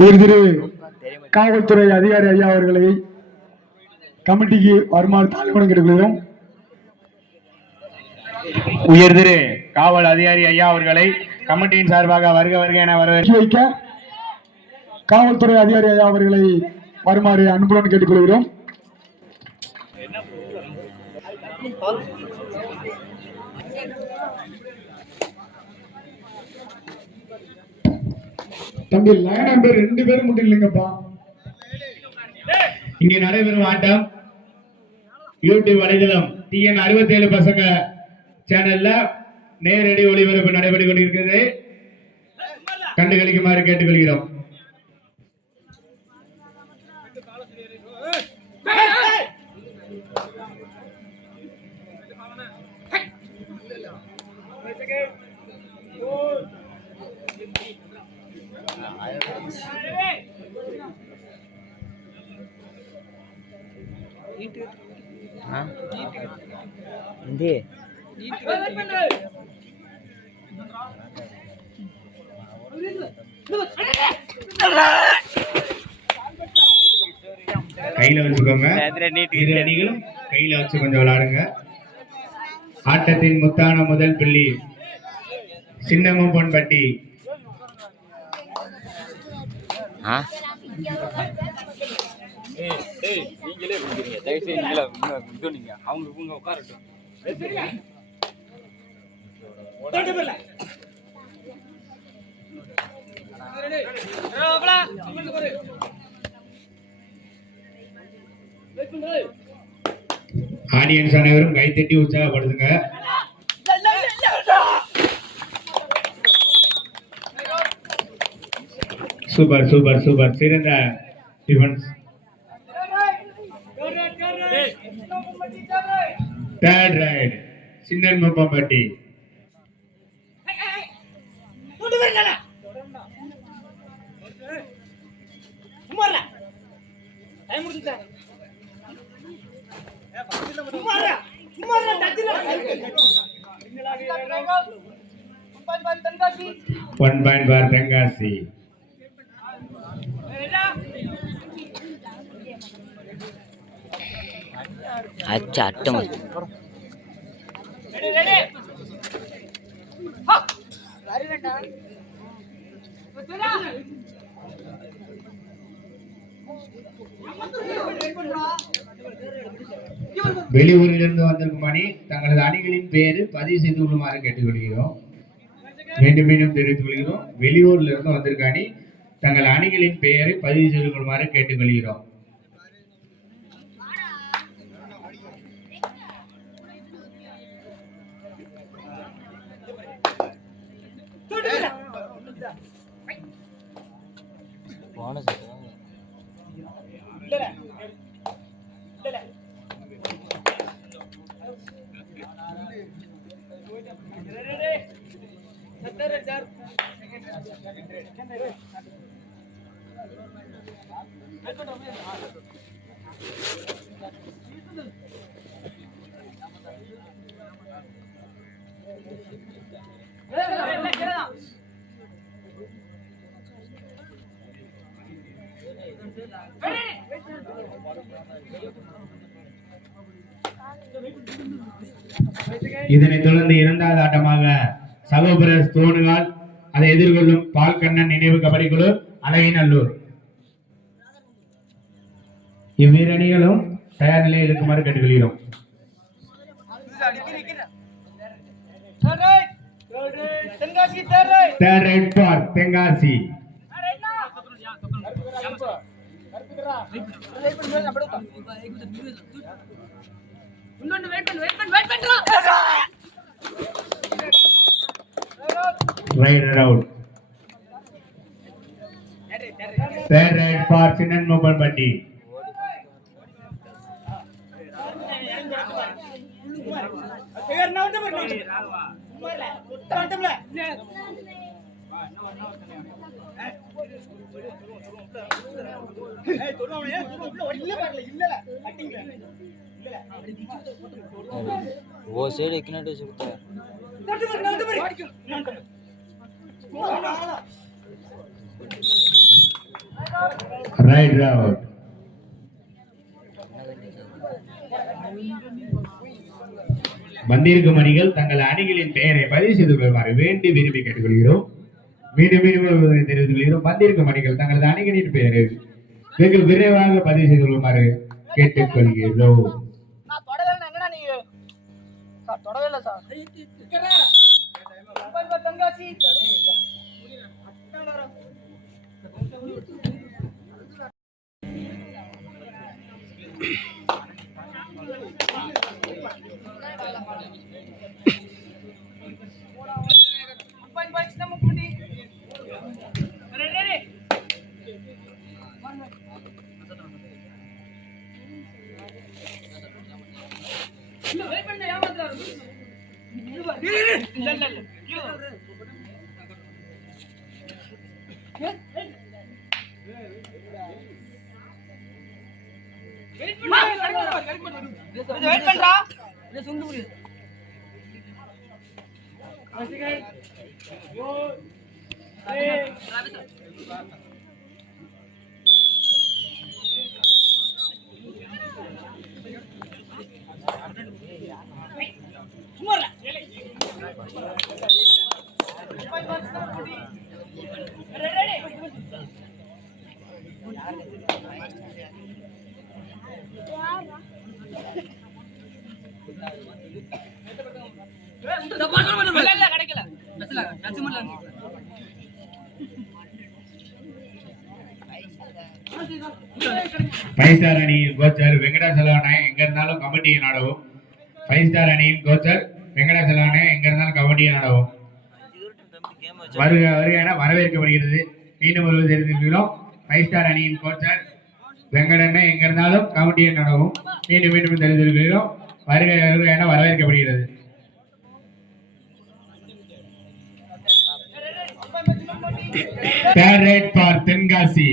உயர் திரு காவல்துறை அதிகாரி ஐயா அவர்களை கமிட்டிக்கு வருமாறு தாழ்வுடன் கேட்டுக்கொள்கிறோம். உயர் திரு காவல் அதிகாரி ஐயா அவர்களை கமிட்டியின் சார்பாக வருக வருக என வரவேற்க காவல்துறை அதிகாரி ஐயா அவர்களை வருமாறு அன்புடன் கேட்டுக்கொள்கிறோம். தம்பி லைன் நம்பர் 2 பேரும் மட்டும் இல்லைங்கப்பா. இங்கே நடைபெறும் ஆட்டம் யூடியூப் வலைதளம் TN 67 பசங்க சேனல்ல நேரடி ஒளிபரப்பு நடைபெற்றுக் கொண்டிருக்கிறது. கண்டுகளிக்குமாறு கேட்டுக்கொள்கிறோம். கையில வச்சுக்கோங்க. இரு அணிகளும் கையில வச்சு கொஞ்சம் விளையாடுங்க. ஆட்டத்தின் முத்தான முதல் புள்ளி சின்னமும் பொன்பட்டி. ஆடியன்ஸ் அனைவரும் கைத்தட்டி உற்சாகப்படுத்துங்க. சூப்பர் சூப்பர் சூப்பர், சிறந்த defence. Third right Chinnan Muppampatti. One point four Tenkasi. अच्छा अट्टम வெளியூரிலிருந்து வந்திருக்கும் அணி தங்களது அணிகளின் பெயர் பதிவு செய்து கொள்ளுமாறு கேட்டுக்கொள்கிறோம். மீண்டும் மீண்டும் தெரிவித்துக் கொள்கிறோம். வெளியூரில் இருந்து வந்திருக்க அணி தங்கள் அணிகளின் பெயரை பதிவு செய்து கொள்ளுமாறு கேட்டுக்கொள்கிறோம். இதனைத் தொடர்ந்து இரண்டாவது ஆட்டமாக சகோபரஸ் தோணுகால் அதை எதிர்கொள்ளும் பால்கண்ணன் நினைவு கபடி குழு அழகிநல்லூர். இவ்விரு அணிகளும் தயார் நிலையில் இருக்குமாறு கேட்டுக்கொள்கிறோம். Third right for Tenkasi. Rider out. Third right for Sinan Mobanbatti. वो साइड कितना दे सकता है ரைட் அவுட். வந்திருக்கும் அணிகள் தங்கள் அணிகளின் பெயரை பதிவு செய்து கொள்ளுமாறு வேண்டி விரும்பி கேட்டுக்கொள்கிறோம். மீண்டும் மீண்டும் தெரிவித்துக் கொள்கிறோம். வந்திருக்கும் அணிகள் தங்களது அணிகளின் பெயரை வெகு விரைவாக பதிவு செய்து கொள்ளுமாறு கேட்டுக்கொள்கிறோம். ஃபைவ் ஸ்டார் அணியின் கோச்சர் வெங்கடாசலவானே எங்க இருந்தாலும் கமிட்டியை நாடவும். ஃபைவ் ஸ்டார் அணியின் கோச்சர் வெங்கடாசலவானே எங்க இருந்தாலும் கமிட்டியை நாடவும். வருக வருக என வரவேற்கப்படுகிறது. மீண்டும் வருவது தெரிவித்துக்கிறோம். ஃபைவ் ஸ்டார் அணியின் கோச்சர் வெங்கடண்ணே எங்க இருந்தாலும் கமிட்டியை நாடவும். மீண்டும் மீண்டும் தெரிவித்துக்கிறோம். வருக வருக என வரவேற்கப்படுகிறது. Third right for Tenkasi.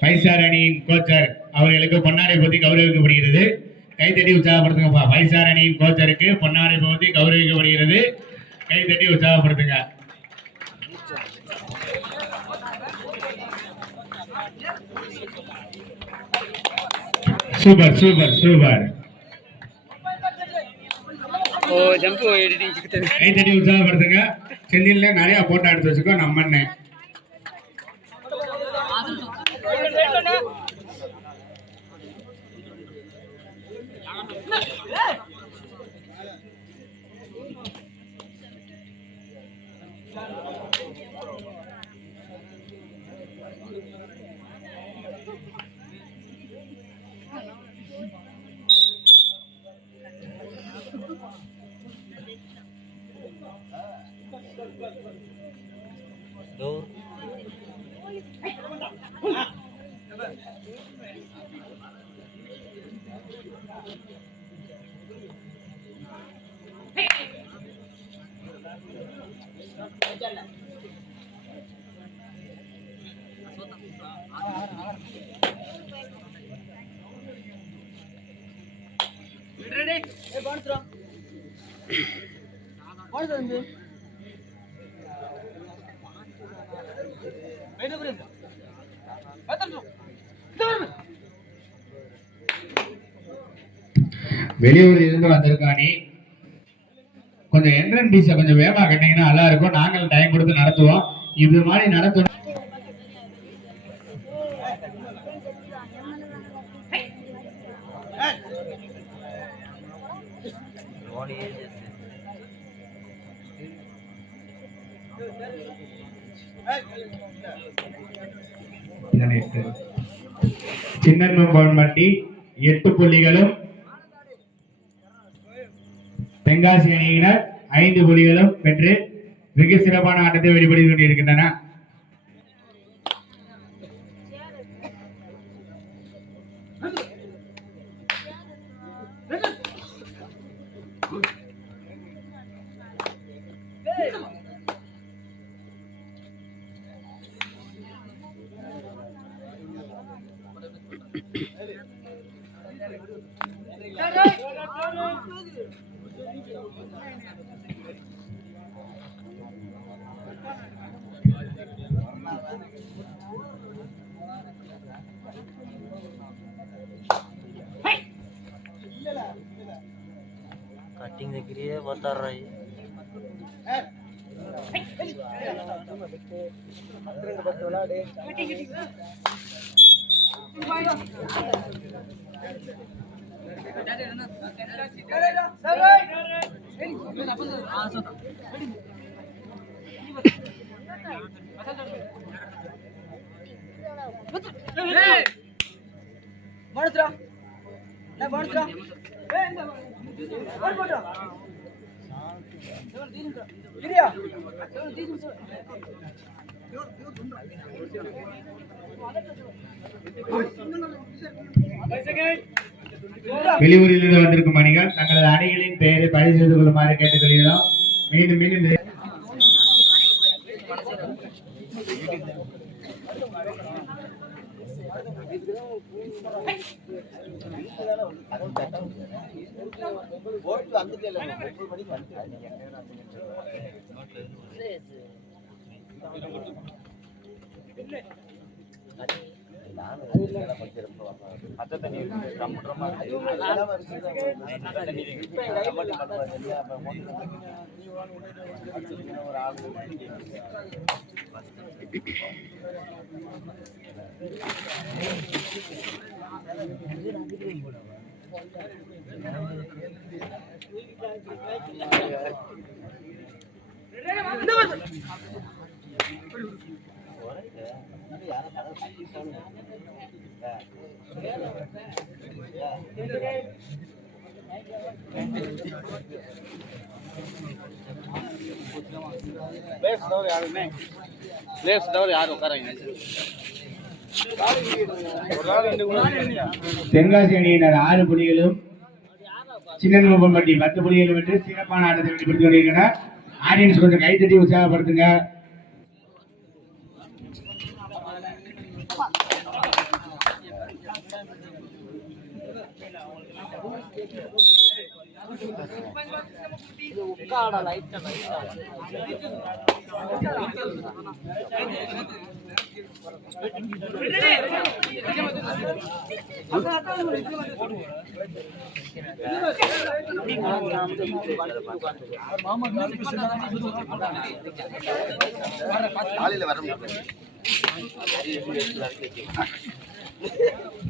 Five star அணியின் கோச்சர் அவர்களுக்கு பொன்னாடை போத்தி கௌரவிக்கப்படுகிறது. கைத்தட்டி உற்சாகப்படுத்துங்க. ஃபைவ் ஸ்டார் அணியின் கோச்சருக்கு பொன்னாடை போத்தி கௌரவிக்கப்படுகிறது. கைத்தட்டி உற்சாகப்படுத்துங்க. Super super super. கைத்தட்டி உற்சாகப்படுத்துங்க. செந்தில்ல நிறைய போட்டோ எடுத்து வச்சுக்கோ. நம்ம அண்ணன் வெளியூரில் இருந்து வந்திருக்கானே கொஞ்சம் என்ட்ரன் பீஸை கொஞ்சம் வேகமா கட்டிங்கன்னா நல்லா இருக்கும். நாங்கள் டைம் கொடுத்து நடத்துவோம். இது மாதிரி நடத்தணும். சின்னம்பட்டி 8 புள்ளிகளும் தென்காசி அணியினர் 5 புள்ளிகளும் பெற்று மிக சிறப்பான ஆட்டத்தை வெளிப்படுத்திக் கொண்டிருக்கின்றன. டிகிரியே பார்த்தாடுறாய். வெளியூரிலிருந்து வந்திருக்கும் அணிகள் தங்களது அணிகளின் பெயரை பதிவு செய்து கொள்ளுமாறு கேட்டுக்கொள்கிறோம். மீண்டும் மீண்டும் தென்காசி அணியினர் 6 புள்ளிகளும் சின்னப்பட்டி 10 புள்ளிகளும் வென்று சிறப்பான ஆட்டத்தை வெளிப்படுத்திக் கொண்டிருக்கின்றனர். ஆடியன்ஸ் கொஞ்சம் கைத்தட்டி உற்சாகப்படுத்துங்க.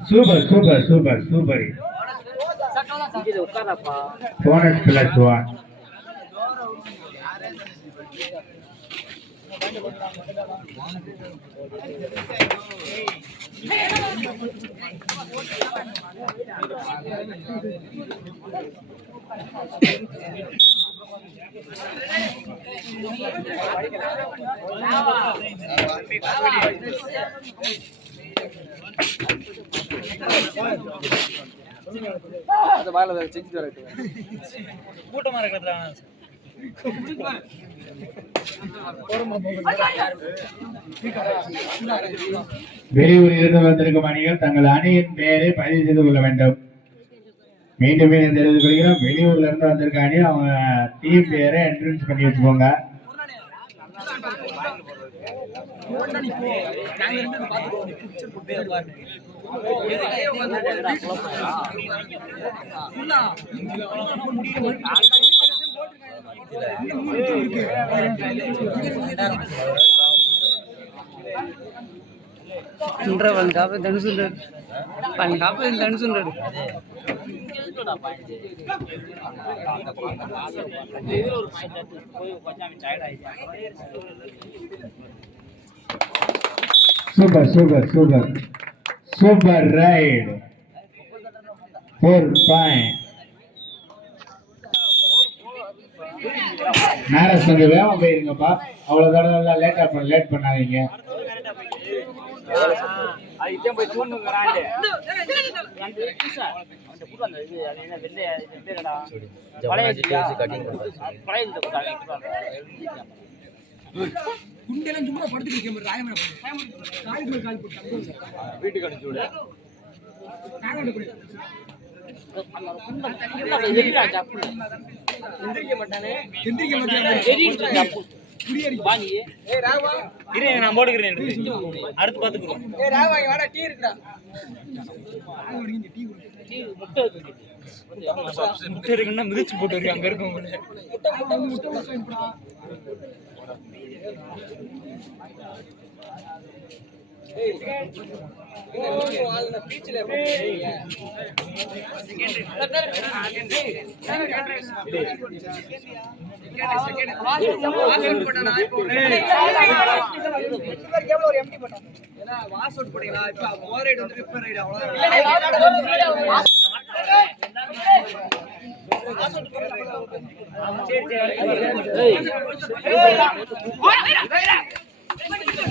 Super super super super. Bonus plus 1. கூட்டமா இருக்கிறது வெளியூரில் இருந்து வந்திருக்கும் அணிகள் தங்கள் அணியின் பெயரை பதிவு செய்து கொள்ள வேண்டும். மீண்டும் மீண்டும் தெரிந்து கொள்கிறோம். வெளியூர்ல இருந்து வந்திருக்க அணி அவங்க டீம் பெயரை என்ட்ரன்ஸ் பண்ணி வச்சுக்கோங்க. Super super super super right. 4 point. நேரஸ் கொஞ்சம் வேகமா போயிருங்கப்பா. அவ்வளவு தடவை லேட் பண்ணாதீங்க. வீட்டுக்கு அனுப்பிச்சு விடு. எந்திரிக்க மாட்டானே. இரு நான் போட்டுக்கிறேன் அடுத்து பாத்துக்கிறோம் முட்டை இருக்குன்னா மிதிச்சு போட்டு இருக்கு அங்க இருக்கும்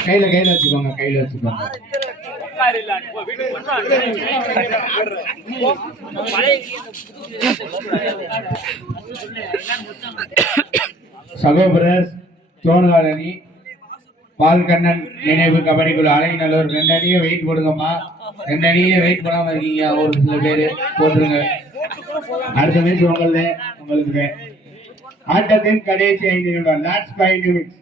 கையில வச்சுக்கோங்க கையில வச்சுக்கோங்க. சகோபரஸ் தோன்கால் அணி பால்கண்ணன் நினைவு கபடி குழு அலைநல்லூர் 2 அணியும் வெயிட் போடுங்கம்மா. 2 அணியும் வெயிட் போடாம இருக்கீங்க, ஒரு சில பேரு போட்டுருங்க. அடுத்த மேட்ச் உங்களுக்கு ஆட்டத்தின் கடைசி 5 நிமிடம் லாஸ்ட் 5 நிமிட்ஸ்.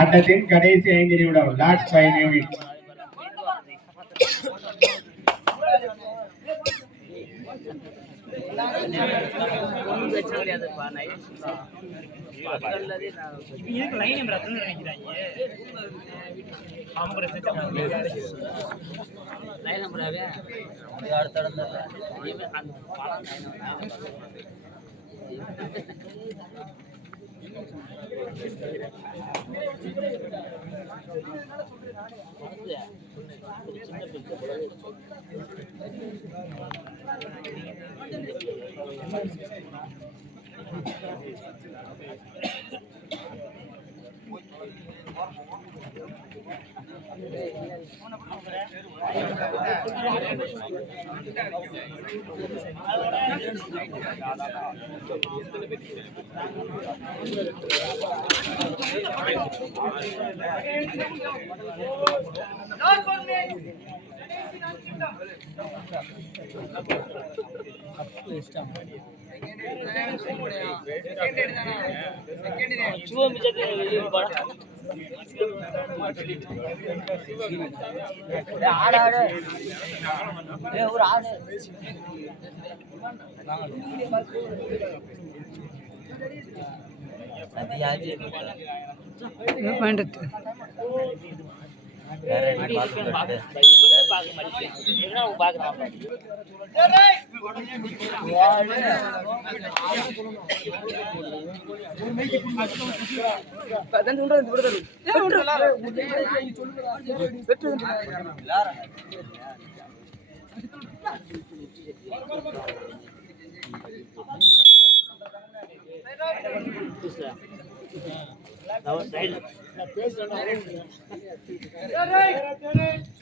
ஆட்டத்தின் கடைசி 5 நிமிடம் last 5 minutes.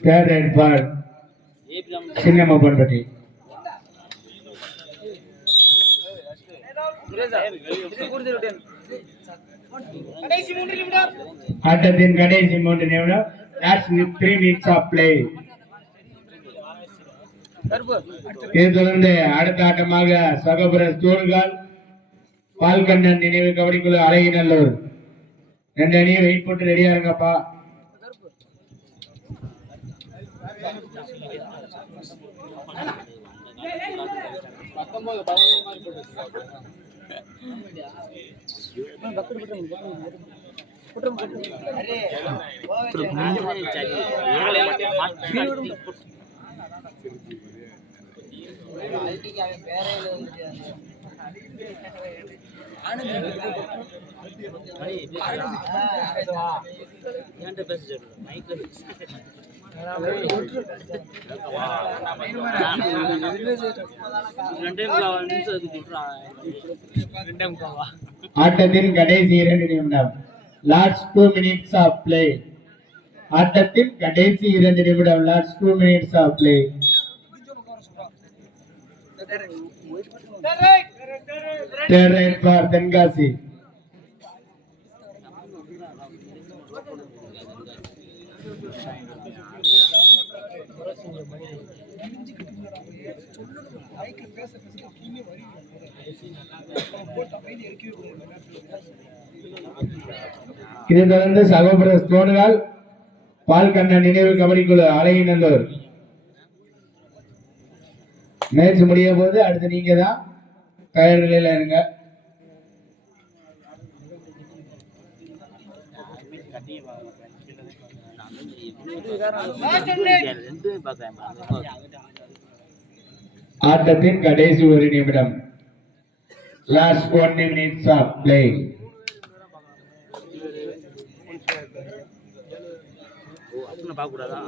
Third red for Cinema Bonpati. ஆட்டத்தின் கடைசி 3 நிமிடம். That's 3 minutes of play. இதை தொடர்ந்து அடுத்த ஆட்டமாக சகோபரஸ் தோன்கால் பால்கண்ணன் நினைவு கபடி குழு அலைநல்லூர் 2 அணியும் வெயிட் போட்டு ரெடியா இருங்கப்பா. ஆட்டத்தின் கடைசி 2 நிமிடம். Last 2 minutes of play. ஆட்டத்தின் கடைசி 2 நிமிடம். Last 2 minutes of play. Third right for Tenkasi. இதைத் தொடர்ந்து சகோபரஸ் தோணுகால் பால்கண்ணன் நினைவு கபடி குழு அழகிநல்லூர் மேட்ச் முடிய போது அடுத்து நீங்க தான் தயார் நிலையில இருங்க. ஆட்டத்தின் கடைசி ஒரு நிமிடம். Last 1 minutes of play. பார்க்க கூடாதா?